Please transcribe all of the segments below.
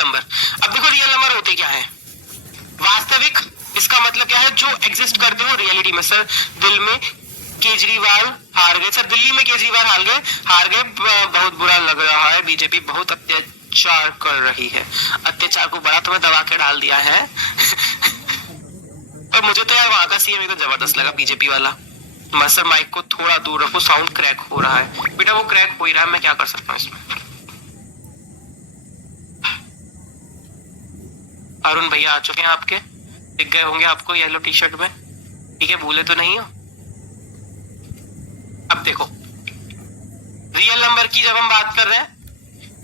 Number. अब देखो real number होते क्या है, वास्तविक, इसका मतलब क्या है, जो एग्जिस्ट करते हो रियलिटी में। सर दिल में केजरीवाल हार गए, सर दिल्ली में केजरीवाल हार गए, बहुत बुरा लग रहा है, बीजेपी बहुत अत्याचार कर रही है। अत्याचार को बड़ा तुम्हें दबा के डाल दिया है। और मुझे तो यार वहां का सीएम एकदम जबरदस्त लगा, बीजेपी वाला। सर माइक को थोड़ा दूर रखो, साउंड क्रैक हो रहा है। बेटा वो क्रैक हो ही रहा है, मैं क्या कर सकता हूँ इसमें। अरुण भैया आ चुके हैं आपके, दिख गए होंगे आपको येलो टी शर्ट में, ठीक है, भूले तो नहीं हो। अब देखो रियल नंबर की जब हम बात कर रहे हैं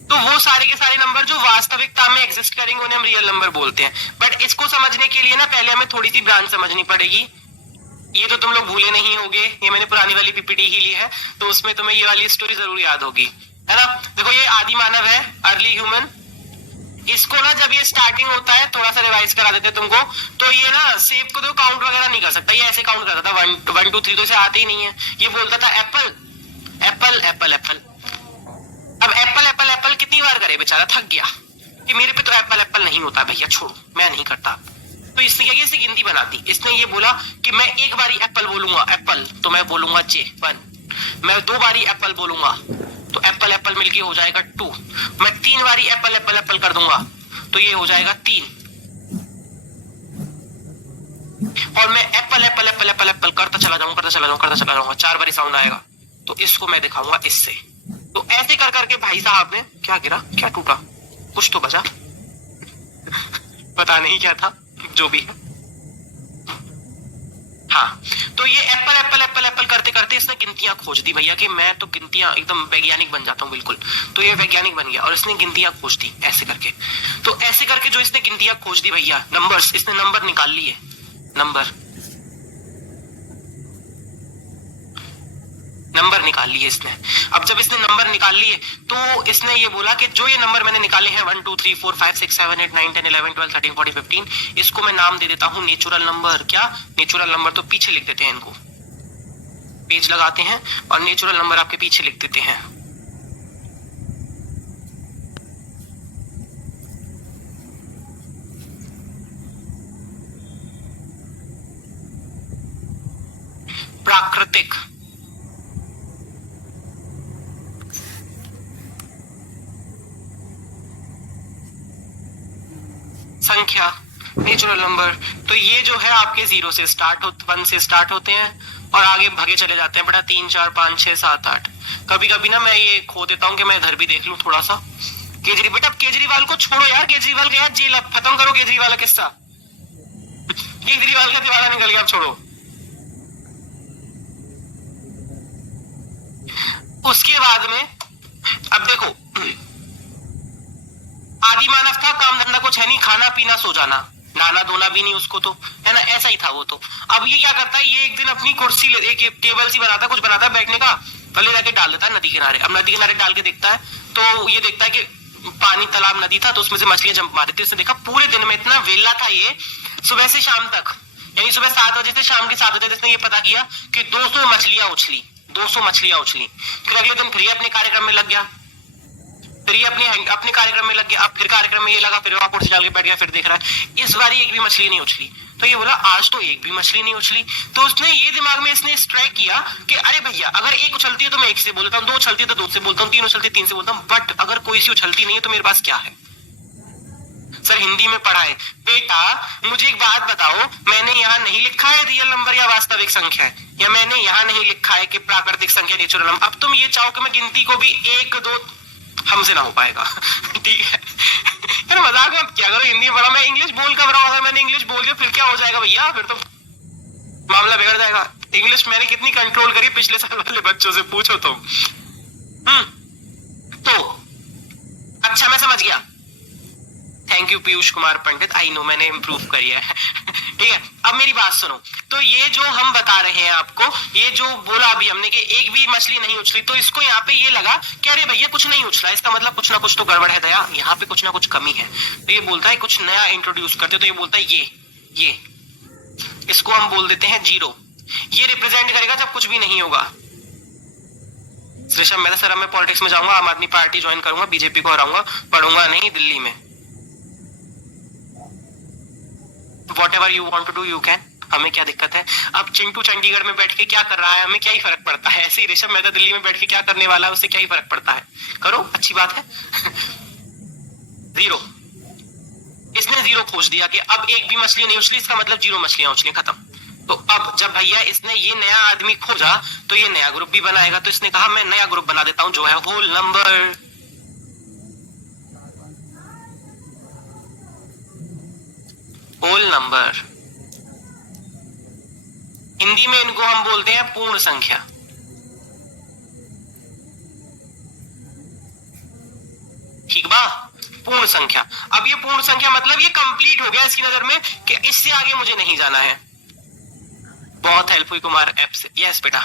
तो वो सारे के सारे नंबर जो वास्तविकता में एग्जिस्ट करेंगे उन्हें हम रियल नंबर बोलते हैं। बट इसको समझने के लिए ना पहले हमें थोड़ी सी ब्रांच समझनी पड़ेगी। ये तो तुम लोग भूले नहीं होगे, ये मैंने पुरानी वाली पीपीटी ही ली है, तो उसमें तुम्हें ये वाली स्टोरी जरूर याद होगी, है ना। देखो ये आदि मानव है, अर्ली ह्यूमन। इसको ना जब ये स्टार्टिंग होता है, थोड़ा सा रिवाइज करा देते तुमको, तो ये ना सेब को तो काउंट वगैरह नहीं कर सकता, ये ऐसे काउंट करता था 1 2 3, तो इसे आते ही नहीं है। ये बोलता था एप्पल एप्पल एप्पल एप्पल। अब एप्पल एप्पल एप्पल कितनी बार करे, बेचारा थक गया कि मेरे पे तो एप्पल एप्पल नहीं होता भैया, छोड़ो मैं नहीं करता। तो इसने क्या किया, इसने गिनती बना दी। इसने ये बोला कि मैं एक बारी एप्पल बोलूंगा एप्पल, तो मैं बोलूंगा जे 1। मैं 2 बारी एप्पल बोलूंगा तो एप्पल एप्पल मिलके हो जाएगा 2। मैं 3 बारी एप्पल एप्पल एप्पल कर दूंगा तो ये हो जाएगा 3। और मैं Apple Apple Apple Apple Apple करता चला जाऊंगा, 4 बारी साउंड आएगा, तो इसको मैं दिखाऊंगा इससे। तो ऐसे कर करके भाई साहब ने, क्या गिरा, क्या टूटा, कुछ तो बचा, पता नहीं क्या था, जो भी है। हाँ, तो ये एप्पल एप्पल एप्पल एप्पल करते करते इसने गिनतियां खोज दी भैया, कि मैं तो गिनतियां एकदम वैज्ञानिक बन जाता हूँ बिल्कुल। तो ये वैज्ञानिक बन गया और इसने गिनतियां खोज दी ऐसे करके। तो ऐसे करके जो इसने गिनतियां खोज दी भैया, नंबर्स, इसने नंबर निकाल लिए, नंबर निकाल लिए इसने। अब जब इसने नंबर निकाल लिए तो इसने ये बोला कि जो ये नंबर मैंने निकाले हैं 1 2 3 4 5 6 7 8 9 10 11 12 13 14 15, इसको मैं नाम दे देता हूं नेचुरल नंबर। क्या नेचुरल नंबर, तो पीछे लिख देते हैं इनको, पेज लगाते हैं और नेचुरल नंबर आपके पीछे लिख देते हैं। प्राकृतिक संख्या, नेचुरल नंबर। तो ये जो है आपके 0 से स्टार्ट 1 से स्टार्ट होते हैं और आगे भागे चले जाते हैं बेटा, 3 4 5 6 7 8। कभी कभी ना मैं ये खो देता हूँ कि मैं इधर भी देख लूं थोड़ा सा। बेटा केजरीवाल को छोड़ो यार, केजरीवाल गया जेल, अब खत्म करो केजरीवाल का किस्सा। केजरीवाल का दिवाला निकल गया, अब छोड़ो। उसके बाद में अब देखो, आदि मानव था, काम धंधा कुछ है नहीं, खाना पीना सो जाना, नहाना धोना भी नहीं उसको, तो है ना, ऐसा ही था वो। तो अब ये क्या करता है, ये एक दिन अपनी कुर्सी एक टेबल सी बनाता है, कुछ बनाता है बैठने का, तो ले जाके डाल देता है नदी किनारे। अब नदी किनारे डाल के देखता है तो ये देखता है कि पानी तालाब नदी था, तो उसमें से मछलियां जंप मार देती। उसने देखा पूरे दिन में इतना वेला था ये, सुबह से शाम तक, यानी सुबह 7 बजे से शाम के 7 बजे तक इसने ये पता किया कि 200 मछलियां उछली, 200 मछलियां उछली। फिर अगले दिन फिर ये अपने कार्यक्रम में लग गया, फिर ये अपने कार्यक्रम में लग गया। अब फिर कार्यक्रम में ये लगा, फिर वहां कुर्सी डाल के बैठ गया, फिर देख रहा है इस बार एक भी मछली नहीं उछली। तो ये बोला आज तो एक भी मछली नहीं उछली। तो उसने ये दिमाग में इसने स्ट्राइक किया कि अरे भैया अगर एक उछलती है तो मैं एक से बोलता हूँ, 2 उछलती है तो 2 से बोलता हूँ, 3 उछलती है 3 से बोलता हूँ, बट अगर कोई सी उछलती नहीं है तो मेरे पास क्या है। सर हिंदी में पढ़ा है बेटा, मुझे एक बात बताओ, मैंने यहाँ नहीं लिखा है रियल नंबर या वास्तविक संख्या है, या मैंने यहाँ नहीं लिखा है कि प्राकृतिक संख्या नेचुरल नंबर। अब तुम ये चाहो कि मैं गिनती को भी 1 2, हमसे ना हो पाएगा। ठीक है यार, मजाक मत क्या करो, हिंदी पढ़ा, मैं इंग्लिश बोल कर रहा हूँ, अगर मैंने इंग्लिश बोल दिया फिर क्या हो जाएगा भैया, फिर तो मामला बिगड़ जाएगा। इंग्लिश मैंने कितनी कंट्रोल करी पिछले साल वाले बच्चों से पूछो तुम। तो अच्छा मैं समझ गया, thank you Piyush Kumar Pandit, I know मैंने इम्प्रूव करी है। ठीक है, अब मेरी बात सुनो। तो ये जो हम बता रहे हैं आपको, ये जो बोला अभी हमने कि एक भी मछली नहीं उछली, तो इसको यहाँ पे ये लगा कि अरे भैया कुछ नहीं उछला, इसका मतलब कुछ ना कुछ तो गड़बड़ है दया, यहाँ पे कुछ ना कुछ कमी है। तो ये बोलता है कुछ नया इंट्रोड्यूस करते, तो ये बोलता है ये इसको हम बोल देते हैं 0। ये रिप्रेजेंट करेगा जब कुछ भी नहीं होगा। ऋषभ मेहता सर, मैं पॉलिटिक्स में जाऊंगा, आम आदमी पार्टी ज्वाइन करूंगा, बीजेपी को हराऊंगा, पढ़ूंगा नहीं दिल्ली में। Whatever you want to do you can, हमें क्या दिक्कत है। अब चिंटू चंडीगढ़ में बैठ के क्या कर रहा है, हमें क्या ही फर्क पड़ता है। ऐसे ही ऋषभ मेहता दिल्ली में बैठ के क्या करने वाला है, उससे क्या ही फर्क पड़ता है। करो, अच्छी बात है। जीरो, इसने जीरो खोज दिया कि अब एक भी मछली नहीं उछली, इसका मतलब जीरो मछलियां उछली, खत्म। तो अब जब भैया इसने ये नया आदमी खोजा तो ये नया ग्रुप भी बनाएगा, तो इसने कहा मैं नया ग्रुप बना देता हूं जो है whole number. Whole number Hindi में इनको हम बोलते हैं पूर्ण संख्या। ठीक बा, पूर्ण संख्या। अब ये पूर्ण संख्या मतलब ये कंप्लीट हो गया इसकी नजर में कि इससे आगे मुझे नहीं जाना है। बहुत हेल्प हुई कुमार ऐप से। यस बेटा,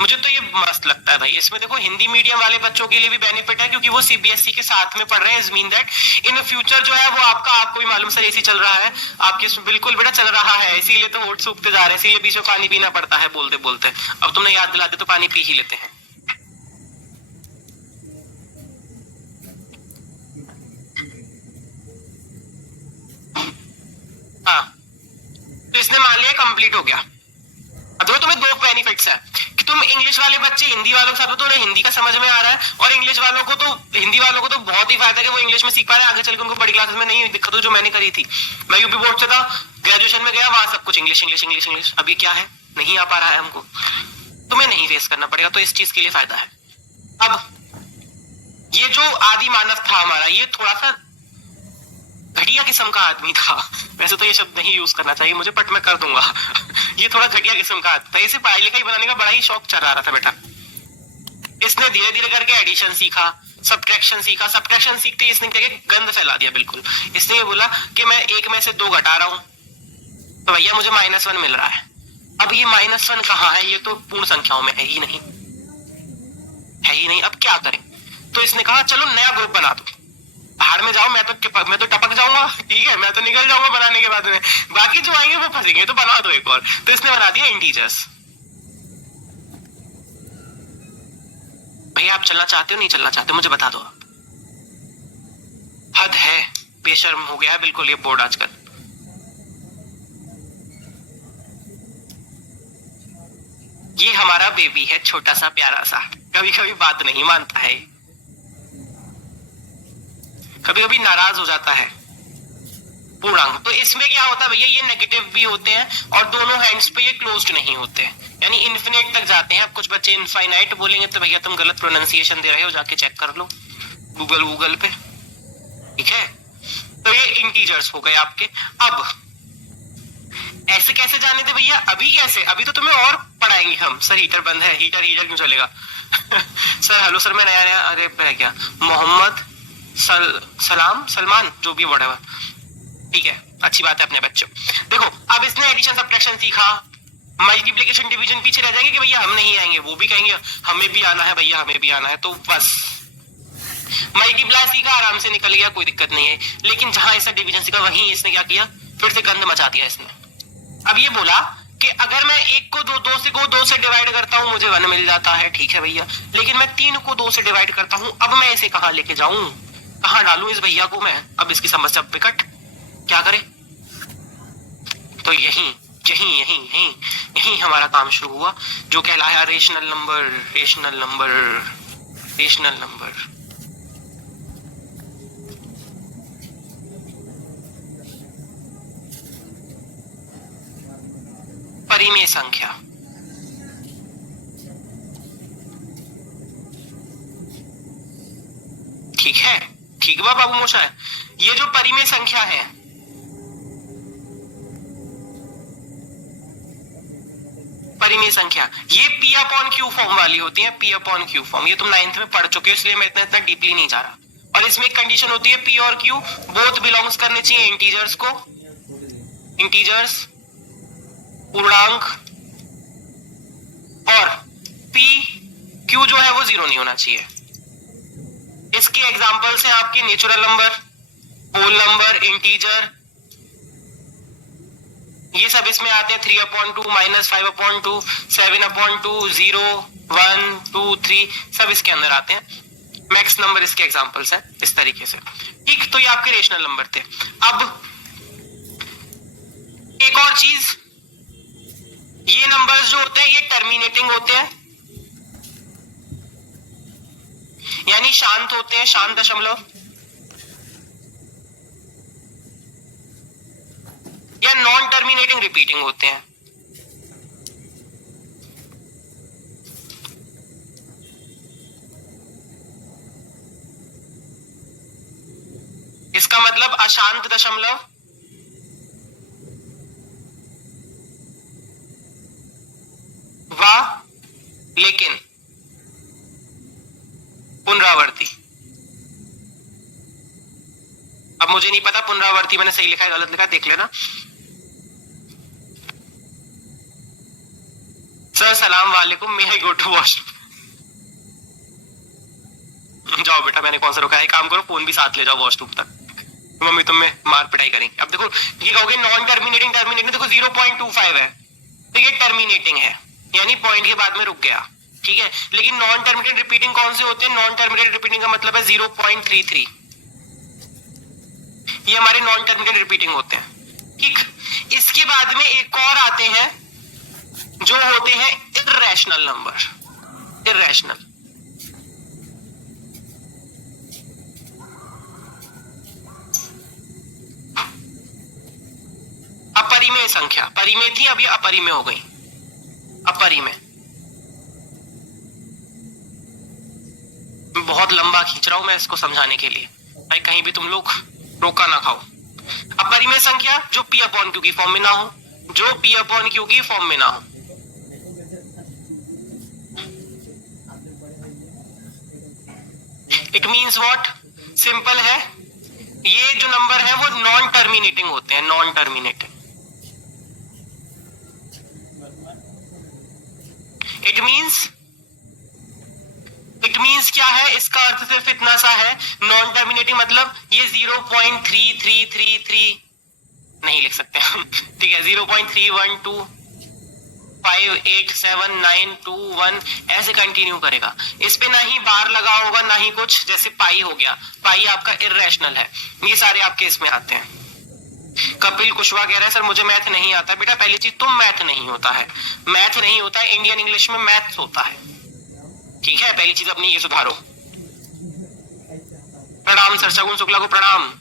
मुझे तो ये मस्त लगता है भाई। इसमें देखो हिंदी मीडियम वाले बच्चों के लिए भी बेनिफिट है क्योंकि वो सीबीएसई के साथ में पढ़ रहे हैं। Is mean that in future जो है वो आपका, आपको भी मालूम सर एसी चल रहा है आपके, बिल्कुल बेटा चल रहा है, इसीलिए तो होठ सूखते जा रहे हैं, इसीलिए बीच में पानी पीना पड़ता है बोलते बोलते। अब तुमने याद दिला दे तो पानी पी ही लेते हैं। हाँ, तो इसने मान लिया कंप्लीट हो गया। अब देखो तुम्हें दो बेनिफिट्स है कि तुम इंग्लिश वाले बच्चे हिंदी वालों के साथ हो तो उन्हें हिंदी का समझ में आ रहा है, और इंग्लिश वालों को तो, हिंदी वालों को तो बहुत ही फायदा है कि वो इंग्लिश में सीख पा रहे हैं। आगे चल के उनको बड़ी क्लासेस में नहीं दिक्कत हो जो मैंने करी थी। मैं यूपी बोर्ड से था, ग्रेजुएशन में गया, वहां सब कुछ इंग्लिश इंग्लिश इंग्लिश इंग्लिश। अब ये क्या है, नहीं आ पा रहा है हमको, तुम्हें नहीं फेस करना पड़ेगा, तो इस चीज के लिए फायदा है। अब ये जो आदि मानव था हमारा, ये थोड़ा सा घटिया किस्म का आदमी था। वैसे तो ये शब्द नहीं यूज करना चाहिए मुझे, बट मैं कर दूंगा। ये थोड़ा घटिया किस्म का आदमी था, इसे पढ़ाई लिखाई बनाने का बड़ा ही शौक चल रहा था बेटा। इसने धीरे धीरे करके एडिशन सीखा, सब्ट्रैक्शन सीखा। सब्ट्रैक्शन सीखते ही इसने क्या गंद फैला दिया बिल्कुल। इसने ये बोला कि मैं एक में से दो घटा रहा हूं तो भैया मुझे -1 मिल रहा है। अब ये -1 कहाँ है, ये तो पूर्ण संख्याओं में है ही नहीं, है ही नहीं। अब क्या करें, तो इसने कहा चलो नया ग्रुप बना दो, बाहर में जाओ, मैं तो टपक जाऊंगा, ठीक है, मैं तो निकल जाऊंगा बनाने के बाद में, बाकी जो आएंगे वो फंसेंगे, तो बना दो एक और। तो इसने बना दिया इंटीजर्स। भैया आप चलना चाहते हो नहीं चलना चाहते हो मुझे बता दो। हद है, बेशर्म हो गया है बिल्कुल ये बोर्ड आजकल। ये हमारा बेबी है छोटा सा प्यारा सा, कभी कभी बात नहीं मानता है, कभी कभी नाराज हो जाता है। पूर्णांक तो इसमें क्या होता है भैया, ये नेगेटिव भी होते हैं और दोनों हैंड्स पे ये क्लोज्ड नहीं होते, यानी इन्फिनिट तक जाते हैं। अब कुछ बच्चे इनफाइनाइट बोलेंगे तो भैया तुम गलत प्रोनाउंसिएशन दे रहे हो, जाके चेक कर लो गूगल पे, ठीक है। तो ये इंटीजर्स हो गए आपके। अब ऐसे कैसे जाने थे भैया, अभी कैसे, अभी तो तुम्हें और पढ़ाएंगे हम। सर हीटर बंद है, हीटर क्यों चलेगा? सर हेलो सर, मैं नया अरे क्या मोहम्मद सलमान जो भी वर्ड है, ठीक है, अच्छी बात है अपने बच्चों। देखो अब इसने एडिशन सब्ट्रैक्शन सीखा, मल्टीप्लिकेशन डिवीजन पीछे रह जाएंगे कि भैया हम नहीं आएंगे, वो भी कहेंगे हमें भी आना है भैया, हमें भी आना है। तो बस मल्टीप्लाई सीखा, आराम से निकल गया, कोई दिक्कत नहीं है। लेकिन जहां इसने डिवीजन सीखा वहीं इसने क्या किया, फिर से गंद मचा दिया इसने। अब ये बोला कि अगर मैं एक को दो से डिवाइड करता हूं मुझे 1 मिल जाता है, ठीक है भैया, लेकिन मैं 3 को 2 से डिवाइड करता हूं, अब मैं इसे कहां लेके जाऊं, कहां डालूं इस भैया को मैं? अब इसकी समस्या विकट, क्या करें? तो यही यही यही यही यही हमारा काम शुरू हुआ, जो कहलाया rational number. Rational number, rational number. परिमेय संख्या, ठीक है, ठीक बा बाबू मोशा है। ये जो परिमेय संख्या है, परिमेय संख्या ये P अपॉन Q फॉर्म वाली होती है, P अपॉन Q फॉर्म। ये तुम 9th में पढ़ चुके हो, इसलिए मैं इतना डीपली नहीं जा रहा। और इसमें एक कंडीशन होती है, P और Q बोथ बिलोंग्स करने चाहिए इंटीजर्स को, इंटीजर्स पूर्णांक, और P Q जो है वो 0 नहीं होना चाहिए। इसके एग्जांपल्स हैं आपके natural number, whole number, integer, ये सब इसमें आते हैं। 3/2, -5/2, 7/2, 0, 1, 2, 3 सब इसके अंदर आते हैं। मैक्स नंबर इसके एग्जांपल्स हैं इस तरीके से, ठीक। तो ये आपके रेशनल नंबर थे। अब एक और चीज, ये नंबर्स जो होते हैं ये टर्मिनेटिंग होते हैं, यानी शांत होते हैं, शांत दशमलव, या नॉन टर्मिनेटिंग रिपीटिंग होते हैं। इसका मतलब अशांत दशमलव, वाह लेकिन पुनरावर्ती। अब मुझे नहीं पता पुनरावर्ती मैंने सही लिखा है गलत लिखा है, देख लेना। सर सलाम वालेकुम, मे आई गो टू वॉशरूम। जाओ बेटा, मैंने कौन सा रोका है, काम करो फोन भी साथ ले जाओ वॉशरूम तक, मम्मी तुम्हें मार पिटाई करेंगे। अब देखो ये कहोगे नॉन टर्मिनेटिंग, टर्मिनेटिंग देखो 0.25 है तो ये टर्मिनेटिंग है, यानी पॉइंट के बाद में रुक गया, ठीक है। लेकिन नॉन टर्मिनेटेड रिपीटिंग कौन से होते हैं? नॉन टर्मिनेटेड रिपीटिंग का मतलब है 0.33, ये हमारे नॉन टर्मिनेटेड रिपीटिंग होते हैं, ठीक। इसके बाद में एक और आते हैं जो होते हैं इर्रेशनल नंबर, इर्रेशनल। अपरिमेय संख्या, परिमेय थी अब ये अपरिमेय हो गई, अपरिमेय। बहुत लंबा खींच रहा हूं मैं इसको समझाने के लिए, भाई कहीं भी तुम लोग रोका ना खाओ। अपरिमेय संख्या जो P अपॉन Q की फॉर्म में ना हो, जो P अपॉन Q की फॉर्म में ना हो। It means what? सिंपल है, ये जो नंबर है वो नॉन टर्मिनेटिंग होते हैं, नॉन टर्मिनेटिंग। इट मीन्स क्या है, इसका अर्थ सिर्फ इतना सा है, नॉन टर्मिनेटिंग मतलब ये 0.3333 नहीं लिख सकते ठीक है, 0.312587921 ऐसे कंटिन्यू करेगा। इस पे ना ही बार लगा होगा ना ही कुछ, जैसे पाई हो गया, पाई आपका इर्रेशनल है, ये सारे आपके इसमें आते हैं। कपिल कुशवाहा कह रहा है सर मुझे मैथ नहीं आता। बेटा पहली चीज तो मैथ नहीं होता है, मैथ नहीं होता है, इंडियन इंग्लिश में मैथ्स होता है, ठीक है। पहली चीज अपनी ये सुधारो। प्रणाम सर, शगुन शुक्ला को प्रणाम।